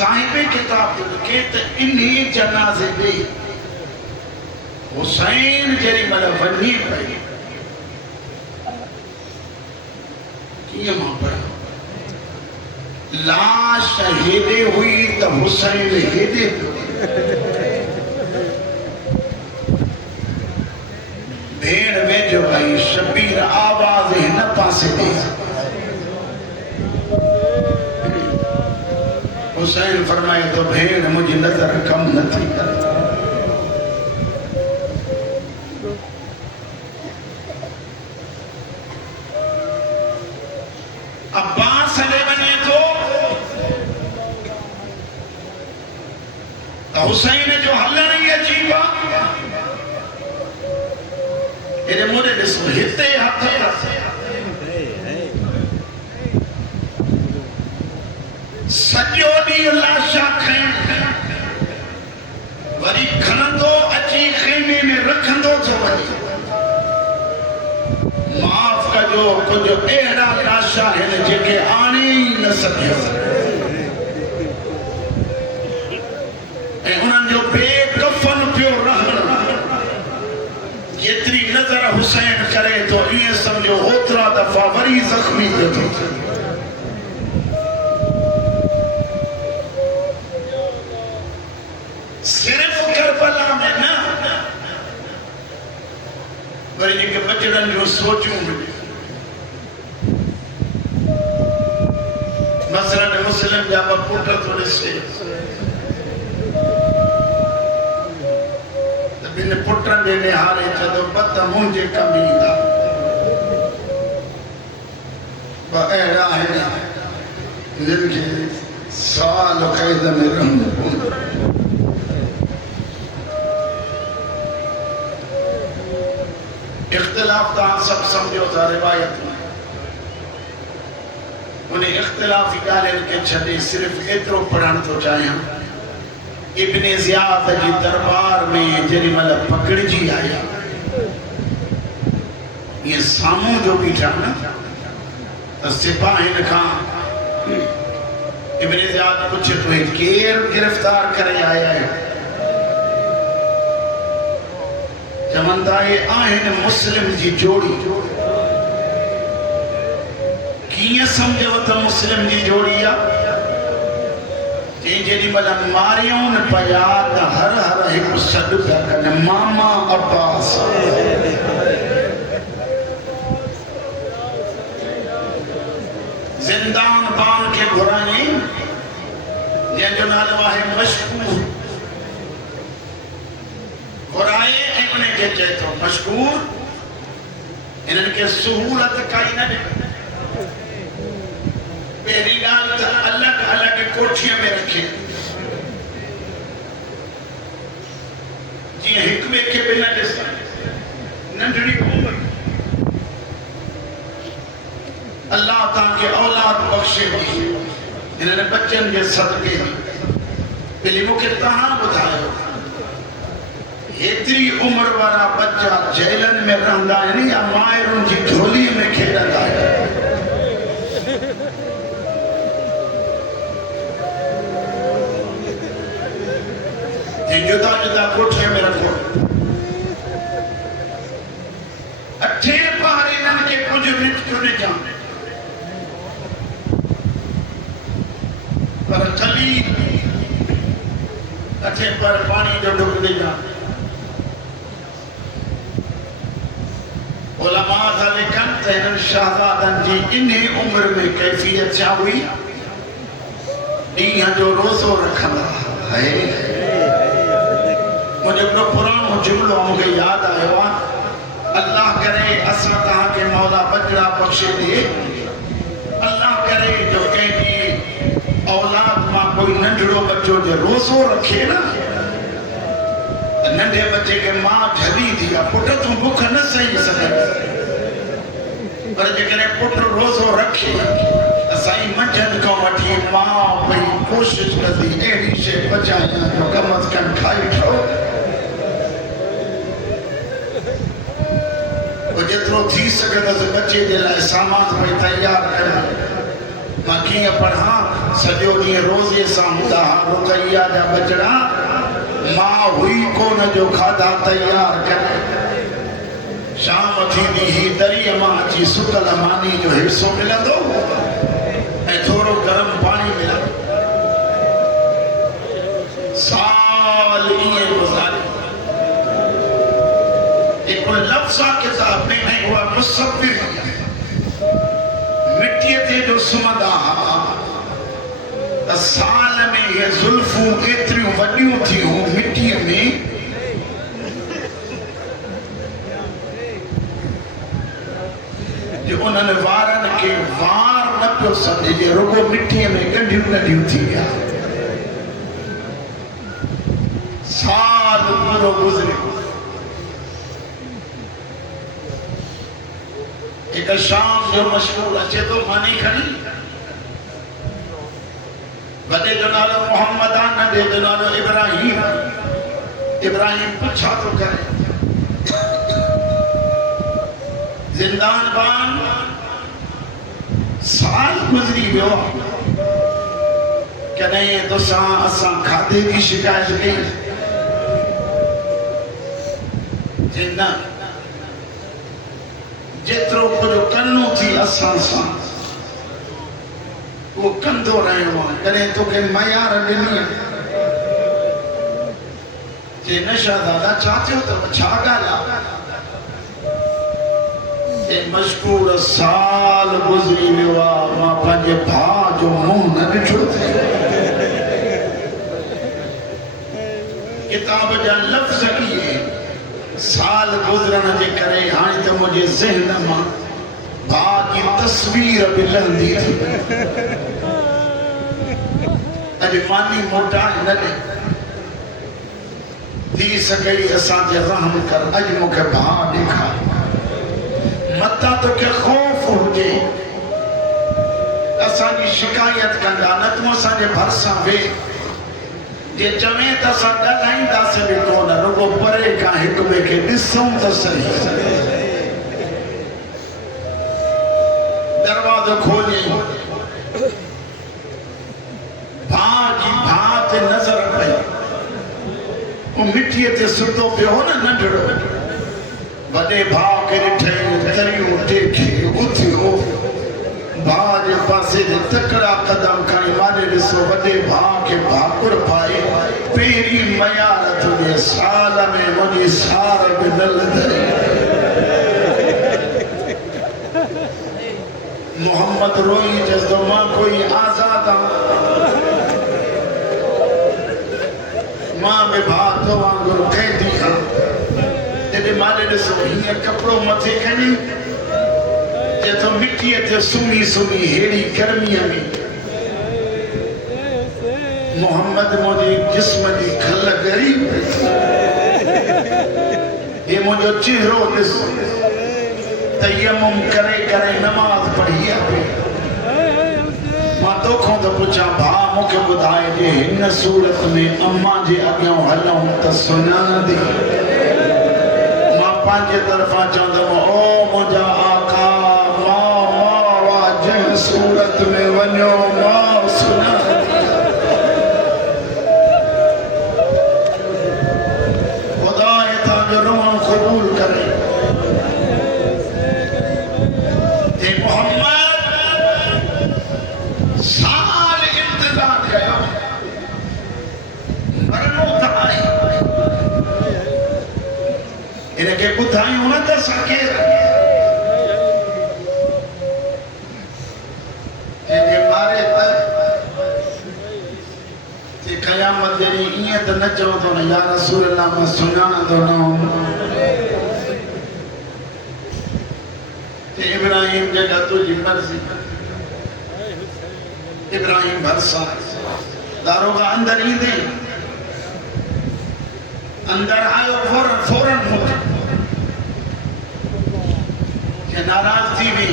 साहिबे किताब जो लिखे तो इन्हीं जनाजे दे हुसैन जरी मतलब वनी पई किए मां पड़ा लाश हेदे हुई तो हुसैन हेदे भेड़ में जो भाई शबीर आवाज है न पासे दे हुसैन फरमाए तो भेड़ मुझे नजर कम न थी कर अब्बास ले बने तो हुसैन जो हल नहीं अजीबा ये मुझे इसको हिते हाथ सजो दी लाशा खैन वरी खनंदो अची खेमे में रखंदो तो वरी माफ कजो कुछ अहिड़ा लाशा है जेके आने ही न सघियो ऐं उन्हनि जो बेकफन पियो रहण जेतिरी नज़र हुसैन करे तो ईअं सम्झो ओतिरा दफ़ा वरी ज़ख्मी थियो थो थिए सिर्फ करबला में न वरी जेके बचड़नि जो सोचूं मसलन मुस्लिम जा ब पुट तो ॾिसे त ॿिनि पुटनि जे निहारे चयो त मुंहिंजे कम ईंदा ब अहिड़ा आहिनि जिन खे साल क़ैद में रहणो पवंदो इख्तिलाफ ता सब समझो था रिवायत में उन्हें इख्तिलाफी गालिन के छड़े सिर्फ एतरो पढ़ण तो चाहिए इब्ने ज़ियाद जी दरबार में जरी मतलब पकड़जी आया ये सामू जो बीठा ना तो सिपाहीन खां इब्ने ज़ियाद पूछे तो केर गिरफ्तार करे आया है चवंदा ये आहिन मुस्लिम जी जोड़ी किए समझो तो मुस्लिम जी जोड़ी आ जेडी मतलब मारियों न पया त हर हर एक सद कर मामा अब्बास जिंदान बान के घुराई जे जो नालो है मशकूर घुराए इन्हें के चए तो मशकूर इन्हनि के सहूलत काई न ॾिनी पहली गाल तो अलग अलग कोठियों में रखे जी एक में के बिना ॾिसा नंढड़ी उम्र अल्लाह तां के औलाद बख्शे इन्हनि बच्चन के सदके पहले मुखे तहां बुधायो एतरी उम्र वाला बच्चा जेलन में रहंदा है या मायरुन जी झोली में खेलंदा है जुदा जुदा कोठे में रखो अठे पहाड़ी नन के कुछ मिनट चुने जाने पर थली अठे पर पानी जो डुब दे जाने उलमा ज़ालिकन तहन शहजादन जी इन्हीं उम्र में कैफियत छा हुई ॾींहं जो रोज़ो रखंदा है मुझे पुरानो जुमलो मुझे याद आयो अल्लाह करे असां तहां के मौला बजड़ा बख्शे दे अल्लाह करे जो कहीं औलाद मां कोई नंढड़ो बच्चो जो रोज़ो रखे ना नंढे बच्चे के मां झली थी पुट तू भूख न सही सघे पर जेकॾहिं पुट रोज़ो रखे साईं मंझंदि खां वठी मां भई कोशिश कंदी अहिड़ी शइ पचायां जो कम अज़ कम खाई ठो जेतिरो थी सघंदसि बचे जे लाइ सामान भई तयारु कयां। मां कीअं पढ़ां? सॼो ॾींहुं रोज़े सां हूंदा रुकैया जा बचड़ा मां हुई कोन जो खाधा तयारु करे। शाम थींदी ही दरीअ मां अची सुकल मानी जो हिस्सो मिलंदो ऐं थोरो गरम पाणी मिलंदो। साल ईअं गुज़ारे। हिकु लफ़्ज़ आहे किताब में ऐं उहा मुसव्विर मिटीअ ते जो सुम्हंदा त साल में इहे ज़ुल्फूं एतिरियूं वॾियूं थियूं मिटीअ में जो उन्हनि वारनि खे वार न पियो सम्झे, रुगो मिटीअ में ॻंढियूं ॻंढियूं थी विया। साल पूरो गुज़रियो। हिकु शाम जो मशहूर अचे थो मानी खणी। वॾे जो नालो मोहम्मद आहे, नंढे जो नालो इब्राहिम। इब्राहिम पुछा थो करे ज़िंदान बान साल गुज़री वियो कॾहिं तोसां असां खाधे जी शिकायत कई? जे न, जेतिरो कुझु करणो थी असां सां उहो कंदो रहियो आहे। कॾहिं तोखे मयार ॾिनी? जे न शहज़ादा छा थियो अथव? छा ॻाल्हि आहे? मशहूर साल गुज़री वियो आहे, मां पंहिंजे भाउ जो मुंहुं न ॾिठो। किताब जा लफ़्ज़ इहे साल गुज़रण जे करे हाणे त मुंहिंजे ज़हन मां भाउ जी तस्वीर बि लहंदी थी। अॼु मानी मोटाए न ॾे, थी सघई असांखे रहम कर। अॼु मूंखे भाउ ॾेखार। मता तोखे ख़ौफ़ हुजे असांजी शिकायत कंदा न, तूं असांजे भरिसां वेह। जे चवें त असां ॻाल्हाईंदासीं बि कोन, रुगो परे खां हिक ॿिए खे ॾिसूं त सही। दरवाज़ो खोली भाउ जी भाउ ते नज़र पई। उहो मिटीअ ते सुतो पियो हो न नंढड़ो। वॾे भाउ खे ॾिठई तरियूं टेके उथियो। भाउ जे पासे ते तकड़ा क़दम खणी माने ॾिसो वॾे भाउ खे भाकुर पाए पहिरीं मयार तुंहिंजे साल में मुंहिंजी सार बि न लधई। मोहम्मद रोई चयसि त मां कोई आज़ाद आहियां, मां बि भाउ तो वांगुरु कैदी आहियां। माने ॾिसो हीअं कपिड़ो मथे खणी जे तो मिटीअ ते सुम्ही सुम्ही हेड़ी गर्मीअ में मोहम्मद मुंहिंजे जिस्म जी खल ॻरी पई। हे मुंहिंजो चेहरो ॾिस, तयम्मुम करे करे नमाज़ पढ़ी आहे। मां तोखां त पुछां भाउ मूंखे ॿुधाए जे हिन सूरत में अम्मा जे अॻियां हलूं त सुञाणंदी? पंहिंजे तरफ़ां चवंदुमि ओ मुंहिंजा आका मां मां जंहिं सूरत में वञो मां सुञाणंदी। ख़ुदा तव्हांजो रुहण क़बूल करे। हे मोहम्मद साल इंतज़ार कयो, मरणो त आहे। इनके ॿुधायूं न त सके जंहिंजे मारे ते क़यामत जॾहिं ईअं त न चवंदो न या रसूल अल्लाह मां सुञाणंदो न हुउमि। इब्राहिम जॻह तुंहिंजी मर्ज़ी। इब्राहिम भरिसां दारोगा अंदर ईंदे अंदर आयो फौरन मुंह के नाराज थी हुई।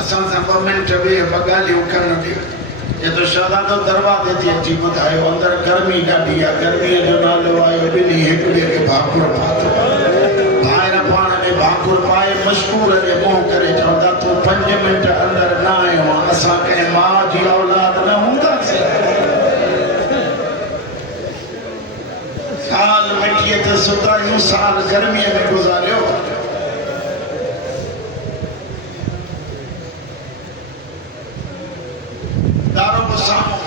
असां सां 2 मिंट वेह ॻाल्हियूं करण ॾे। ये तो शहज़ादो दरवाज़े ते अची ॿुधायो अंदर गर्मी ॾाढी आहे। गर्मीअ जो नालो आयो ॿिन्ही हिक ॿिए खे भाकुर पातो। भाइर पाण में भाकुर मशहूर पाए मशहूर जे मुंह करे चवंदा तू 5 मिनट अंदर न आयो असां कंहिं मां जी औलाद न हूंदासीं। साल मिठीअ ते सुतायूं साल गर्मीअ में गुज़ारियो। दारो बि साम्हूं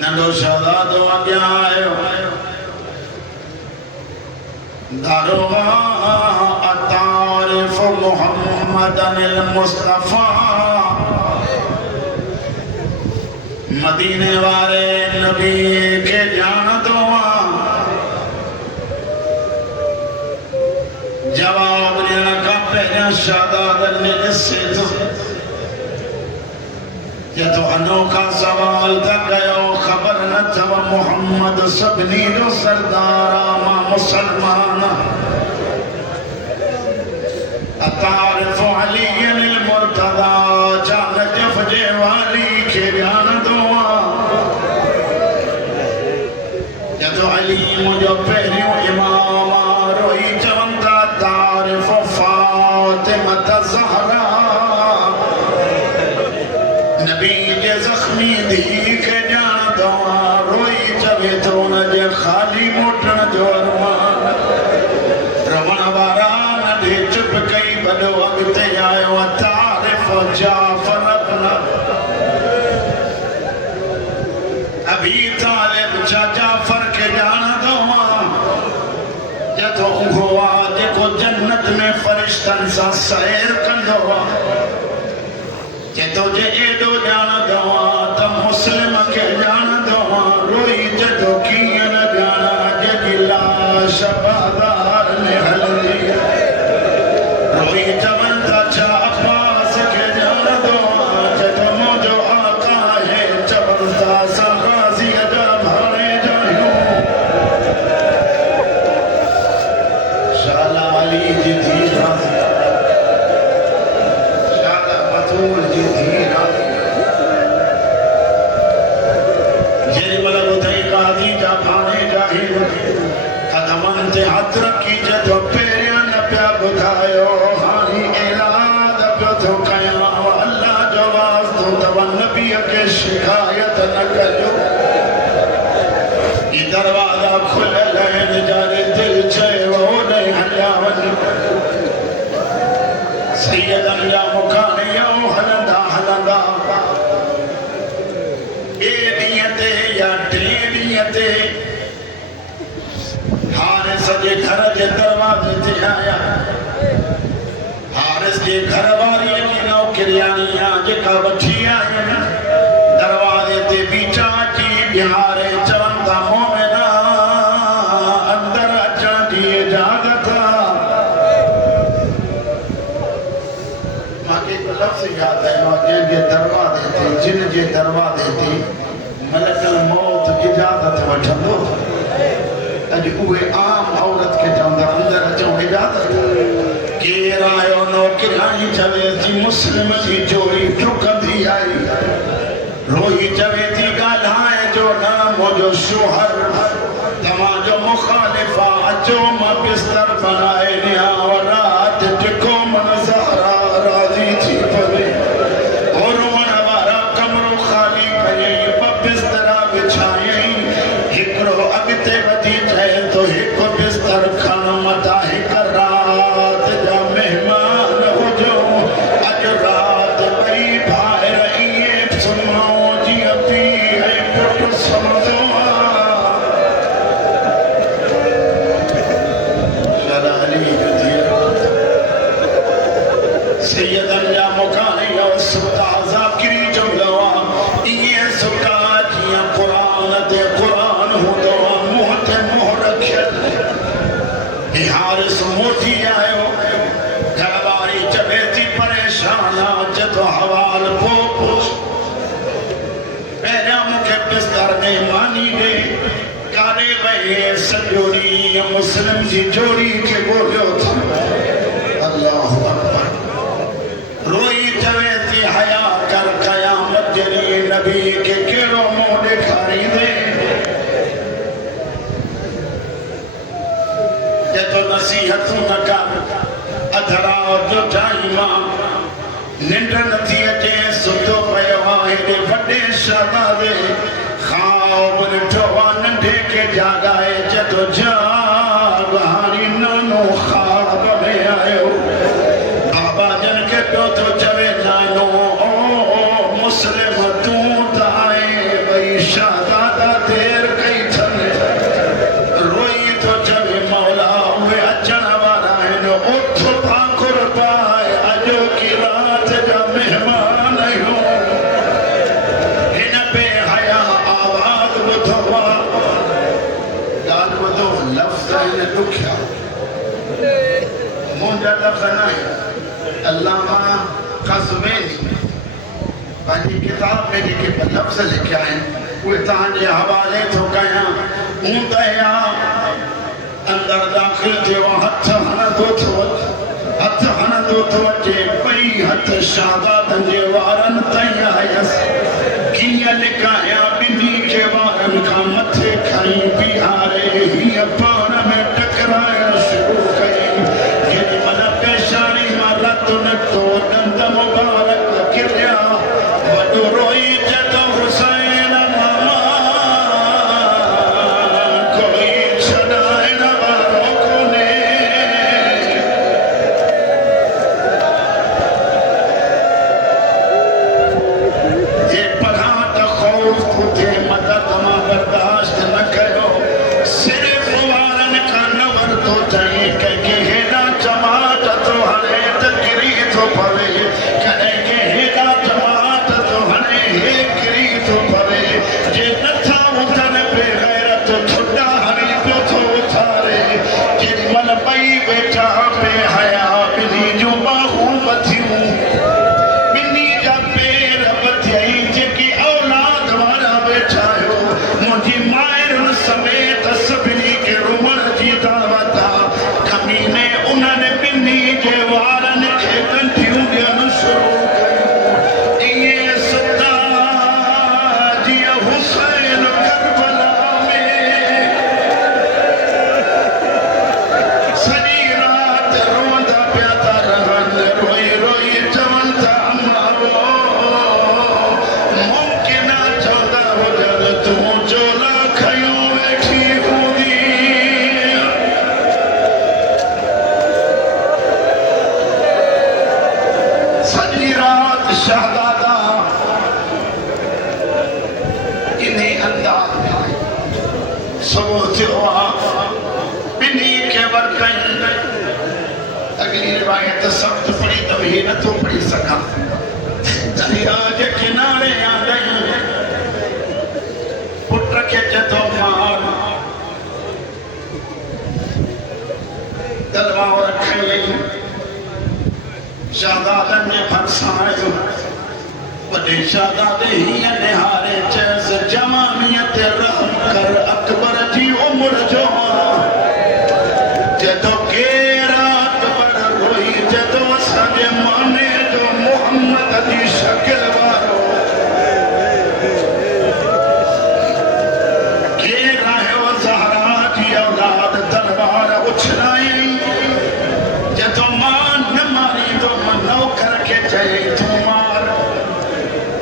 नंढो शहज़ादो अॻियां आयो दारोगा अतारिफ मुहम्मदनिल मुस्तफ़ा मदीने वारे नबी के ॼाणंदो जवाब ॾियण खां पहिरियां शहज़ादनि ने ॾिसे थो ये तो अनोखा सवाल था कयो खबर न थव मोहम्मद सभिनी जो सरदार मां मुसलमान अतारिफ अलीअल मुर्तदा जा नजफ जे वाली खे ॼाणंदो ये तो अली मुंहिंजो पहिरियों इमाम रोई चवंदा तारिफ फातिमा ज़हरा नबी के ज़ख्मी धी के ॼाणंदो रोई चवे थो उनजे ख़ाली मोटण जो अरमान रवण वारा नंढे चुप कई वॾो अॻिते आयो तारिफ जाफ़र इब्न अबी तालिब जाफ़र के ॼाणंदो ये तो उहो आहे जेको जन्नत में फ़रिश्तनि सां सैर कंदो जे तुझे एडो ॼाणंदो त मुस्लिम खे ॼाणंदो रोई जदो कीअं न ॼाणा जंहिंजी लाश बाज़ार में हलंदी रोई चवनि था छा अब्बास खे ॼाणंदो जॾहिं मुंहिंजो आका आहे चवनि था असां ग़ाज़ीअ जा भाणे ॼाणियूं शाला अली जी धीउ हथ रखी जदो पहिरियां न पिया ॿुधायो हाणे ऐलान पियो थो कयां अल्लाह जो वास्तो तव नबीअ खे शिकायत न कजो ही दरवाजा खुलियल आहिनि जाने दिलि चयो होॾे हलिया वञो सैयदनि जा मुखाणियो हलंदा हलंदा ॿिए ॾींहं ते या टे ॾींहं ते हारिस जे घर जे दरवाजे ते आया हारिस जे घर वारी जी नौकरियाणी जेका वठी आई दरवाजे ते बीचा अची बिहारे चवनि था मोमिना अंदर अचण जी इजाज़त मूंखे हिकु लफ़्ज़ यादि आयो जंहिंजे दरवाजे ते जिन जे दरवाजे ते मलकुल मौत इजाज़त वठंदो अॼु उहे आम औरत खे चवंदा अंदर अचो इजाज़त केर आयो नौकराणी चवे थी मुस्लिम जी जोड़ी डुकंदी आई रोई चवे थी ॻाल्हाए जो न मुंहिंजो शोहर तव्हांजो मुखालिफ़ आहे अचो मां बिस्तर बनाए ॾियां राति टिको मन ज़हरा राज़ी थी पवे और रोअण वारा कमरो ख़ाली कयईं ॿ बिस्तरा विछायईं हिकिड़ो अॻिते वधी चए थो हिकु बिस्तर खण मथां हिकु राति जा महिमान हुजो अॼु राति ॿई भाइर ईअं सुम्हूं जीअं पीउ ऐं पुटु सुम्हंदो सैयदनि जा मुखाणी सुता ज़ाकिरी जुमिलो आहे ईअं सुता जीअं क़ुरान ते क़ुरान हूंदो आहे मुंहं ते मुंहुं रखियल हारिस मोटी आयो घरवारी चवे थी परेशान अचे थो हवाल पोइ पहिरियां मूंखे बिस्तर में मानी ॾे काॾे वई सॼो ॾींहुं मुस्लिम जी जोड़ी खे ॻोल्हियो थो अल्लाह अकबर रोई चवे थी हया कर क़यामत जे ॾींहुं नबी खे कहिड़ो मुंहुं ॾेखारींदे तो नसीहतूं न कर अधरा जो टाइमा निंड नथी अचे सुतो पियो आहे हेॾे वॾे शहज़ादे ख़्वाब ॾिठो आहे नंढे खे जाॻाए जदो जाग हाणे नानो ख़्वाब में आयो बाबा जन खे पियो थो चवे नानो ओ मुस्लिम तूं त आहे भई शहज़ादा देर कई अथनि रोई थो चवे मौला उहे अचण वारा आहिनि उथ भाकुर पाए अॼो की रात जा महिमान आहियूं हिन बेहया आवाज़ ॿुधो आहे ॻाल्हि ॿुधो लफ़्ज़ आहिनि ॾुखिया मुंहिंजा लफ़्ज़ न आहिनि अल्लामा क़ज़्वीनी पंहिंजी किताब में जेके लफ़्ज़ लिखिया आहिनि उहे तव्हांजे हवाले थो कयां हूं त या अंदर दाख़िल थियो हथ हणंदो थो अचे ॿई हथ शहज़ादनि जे वारनि ताईं आयसि कीअं लिकाया ॿिन्ही खे वारनि खां मथे खणी बीहारे हीअं पाण में टकराइण शुरू कई जेॾी महिल पेशानी मां रतु निकितो ॾंद मुबारक किरिया वॾो रोई जदो हुसैन मामा कोई छॾाइण वारो कोन्हे जे परां त ख़ौफ़ थो थिए मदद मां बर्दाश्त न कयो सिर्फ़ वारनि खां न वरितो चई कंहिंखे हेॾा चमाट थो हणे त किरी थो पवे कॾहिं के हेॾा चमाट थो हणे हे किरी थो पवे जे नथा उथनि बेग़ैरत ठुॾा हणी पियो थो उथारे जेॾी महिल ॿई वेठा बेहया ॿिन्ही जूं ॿाहूं ॿधियूं ॿिन्ही जा पेर ॿधियई जेकी औलाद वारा वेठा आहियो मुंहिंजी माइरुनि समेत सभिनी खे रुमण जी दावत आहे कमीने उन्हनि ॿिन्ही जे वारनि खे ॻंढियूं ॾियणु शुरू कयूं इएं सुता जीअं हुसैन करबला में सॼी राति रोअंदा पिया था रहनि रोई रोई चवनि था अम्मा मुमकिन आहे चवंदा हुजनि तूं चोला खयूं वेठी हूंदी सॼी राति शहज़ादा इन्ही अंदाज़ में आई सुबुह थियो आहे ॿिन्ही खे वरतई अगली रिवायत सख़्त पढ़ी त ही नथो पढ़ी सघां दरिया जे किनारे आंदई पुट खे चतो मार तलवार खई शहज़ादनि जे भरिसां आयो वॾे शहज़ादे हीअं निहारे चयसि जवानीअ ते रहम कर अकबर जी उमिरि जो जदो केर अकबर रोई जदो असांजे माने जो मोहम्मद जी शकिल वारो केर आयो ज़हरा जी औलाद तलवार उछलाई जदो मां न मारींदो मां नौकर खे चई तूं मार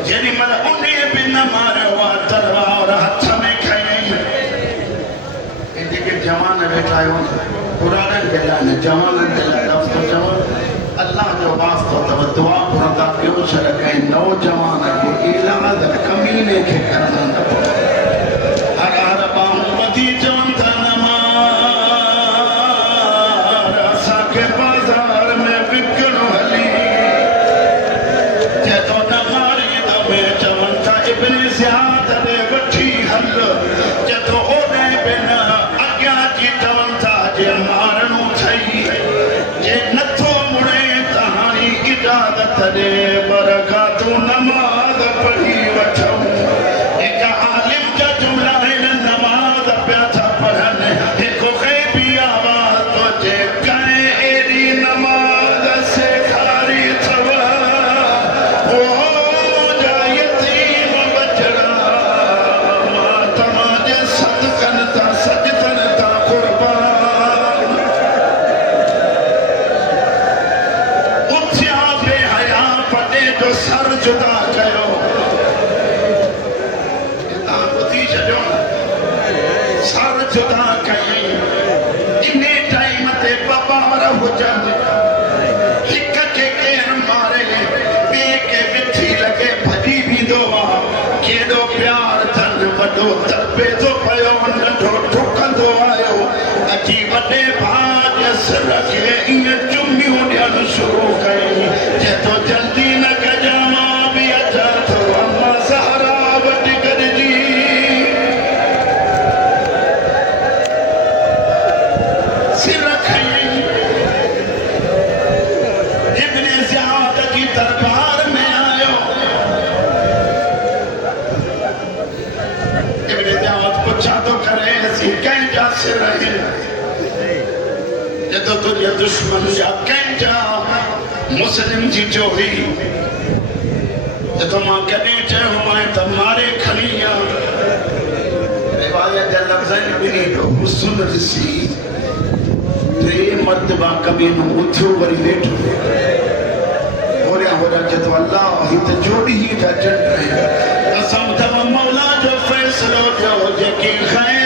जेॾी महिल उन बि न मारियो आहे तलवार हथ में खयई जेके जवान वेठा आहियो पुराणनि जे लाइ न जवाननि जे लाइ लफ़्ज़ चवनि अल्लाह जो वास्तो अथव दुआ घुरंदा ॿियो छॾ कंहिं नौजवान खे इलाज कमीने खे करणु न पवे हर हर ॿाहूं ॿधी चवनि था न मार असांखे बाज़ार में विकिणो हली जदो न मारींदो में चवनि था इब्न ज़ियाद ॾे वठी हल जदो ओॾे बि न अॻियां जी चवनि था जे मारणो अथई जे नथो मुड़े त हाणे इजाज़त ॾे बरकातूं नमाज़ पढ़ी वठूं हिकु आलिम जा जुमिला आहिनि नमाज़ पिया था पढ़नि हिकु ग़ैबी आवाज़ थो अचे कंहिं अहिड़ी नमाज़ सेखारी अथव ओ जा यतीम बचड़ा मां तव्हांजे सदकनि था सजदनि था क़ुर्बान वॾो तड़पे थो पियो नंढो ठुकंदो आयो अची वॾे भाउ जे सिर खे ईअं चुमियूं ॾियणु शुरू कई चए थो जल्दी न कजां मां बि अचां थो अम्मा ज़हरा वटि गॾिजी सिर खईं इब्न ज़ियाद जी दरबार में आयो इब्न ज़ियाद पुछा थो करे असीं कंहिंजा सिर आहिनि जदो तुझे दुश्मन जा कंहिंजा मुस्लिम जी चोरी जदो मां कॾहिं चयो मां त मारे खणी आ रिवायत जा लफ़्ज़नि ॿिन्ही जो हुस्न ॾिसी टे मर्तबा कमीनो उथियो वरी वेठो होरिया होरिया चए थो अल्लाह ही त जोड़ी ही था चंड कसम अथव मौला जो फ़ैसिलो थियो जेकी ख़ैर